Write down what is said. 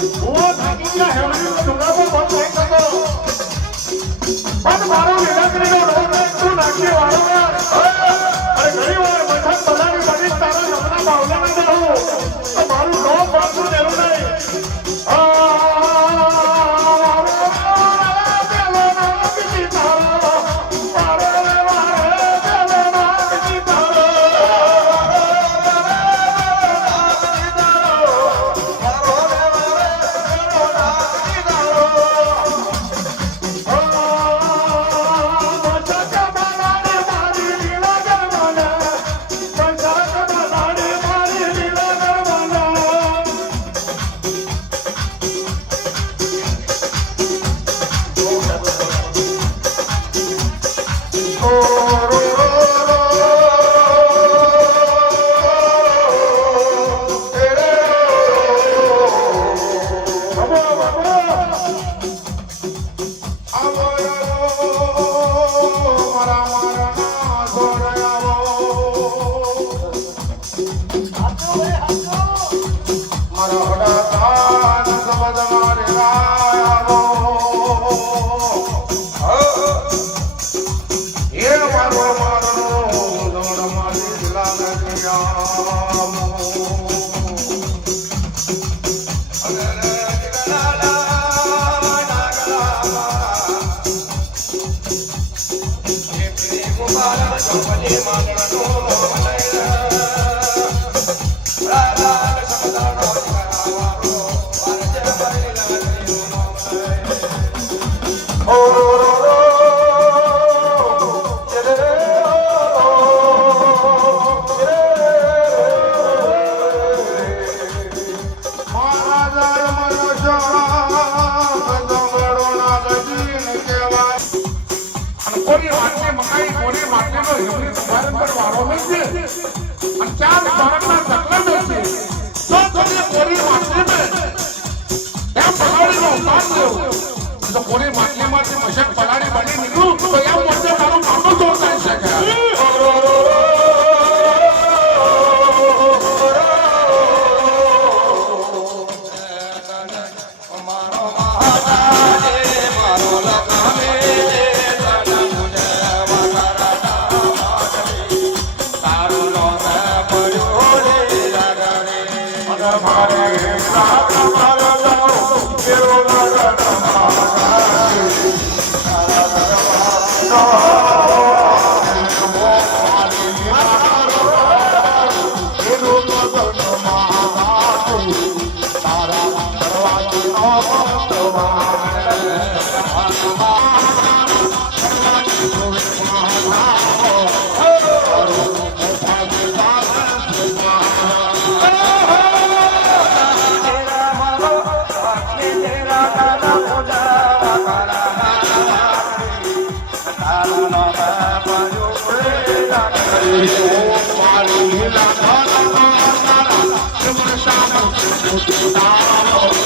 હું થાકી ગયા હેવડી ઢોલા પર બંધ નહીં કરતો પણ મારો નિરાકરીનો રોગ તું નાખી વારંવાર અરે ઘણી વાર મઠક બધાની બની તારા નમના બાવલાને જાઉં તો મારું રોગ પાછું દેવું નહીં પૂરી માટલીમાંથી મશક પલાળી બની નીકળું તો એમ મોટે તારું કામનો જોર થઈ શકે Oh,